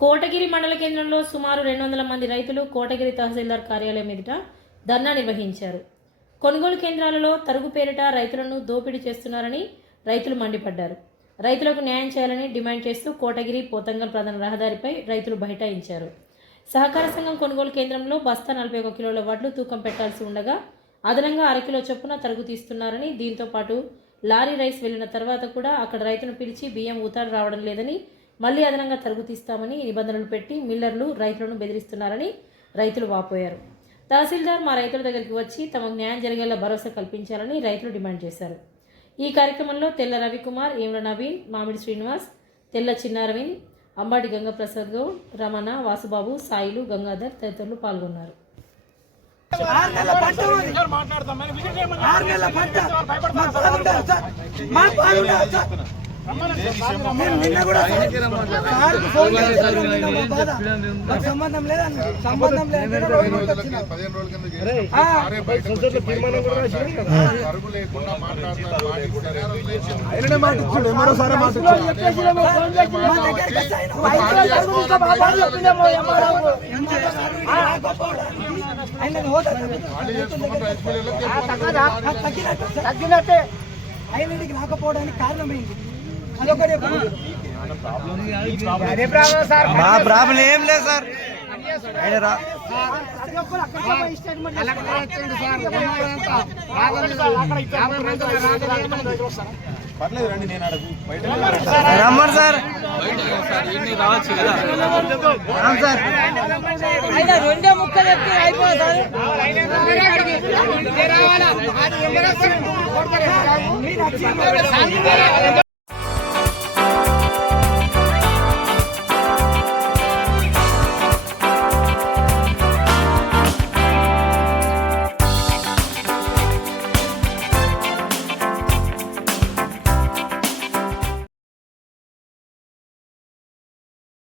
కోటగిరి మండల కేంద్రంలో సుమారు రెండు వందల మంది రైతులు కోటగిరి తహసీల్దార్ కార్యాలయం ఎదుట ధర్నా నిర్వహించారు. కొనుగోలు కేంద్రాలలో తరుగు పేరిట రైతులను దోపిడీ చేస్తున్నారని రైతులు మండిపడ్డారు. రైతులకు న్యాయం చేయాలని డిమాండ్ చేస్తూ కోటగిరి పోతంగల్ ప్రధాన రహదారిపై రైతులు బైఠాయించారు. సహకార సంఘం కొనుగోలు కేంద్రంలో బస్తా నలభై ఒక కిలోల వడ్లు తూకం పెట్టాల్సి ఉండగా అదనంగా అరకిలో చొప్పున తరుగు తీస్తున్నారని దీంతో పాటు లారీ రైస్ వెళ్ళిన తర్వాత కూడా అక్కడ రైతును పిలిచి బియ్యం ఊతారు రావడం లేదని మళ్ళీ అదనంగా తరుగు తీస్తామని నిబంధనలు పెట్టి మిల్లర్లు రైతులను బెదిరిస్తున్నారని రైతులు వాపోయారు. తహసీల్దార్ మా రైతుల దగ్గరికి వచ్చి తమకు న్యాయం జరిగేలా భరోసా కల్పించాలని రైతులు డిమాండ్ చేశారు. ఈ కార్యక్రమంలో తెల్ల రవికుమార్ ఏముల నవీన్ మామిడి శ్రీనివాస్ తెల్ల చిన్నారవిన్ అంబాటి గంగప్రసాద్ గౌడ్ రమణ వాసుబాబు సాయిలు గంగాధర్ తదితరులు పాల్గొన్నారు. ఆరు నెలల పంట. ఆరు నెలల పంట మా సార్. మా బాధ ఉండదు సార్. మేము నిన్న కూడా సార్కు ఫోన్ చేశారు నిన్న మా బాధ. మాకు సంబంధం లేదన్న సంబంధం లేదని రోజు ఆ, మాట ఫోన్ చేసినాము. మా దగ్గరికి వచ్చి ఆయన అడుగు ఇంకా మా బాధ. ఆ, గొప్పోడు. ఆయనని హోదా తగ్గినట్టు ఆయనకి రాకపోవడానికి కారణం ఏంటి అదొకటే మా ప్రాబ్లం ఏం లేదు సార్. ఆయన పర్లేదు రండి నేను అడుగు బయట రమ్మను సార్. రావచ్చు కదా సార్. ఆయన రెండే ముక్కలు ఎత్తి అయిపోతుంది మీరు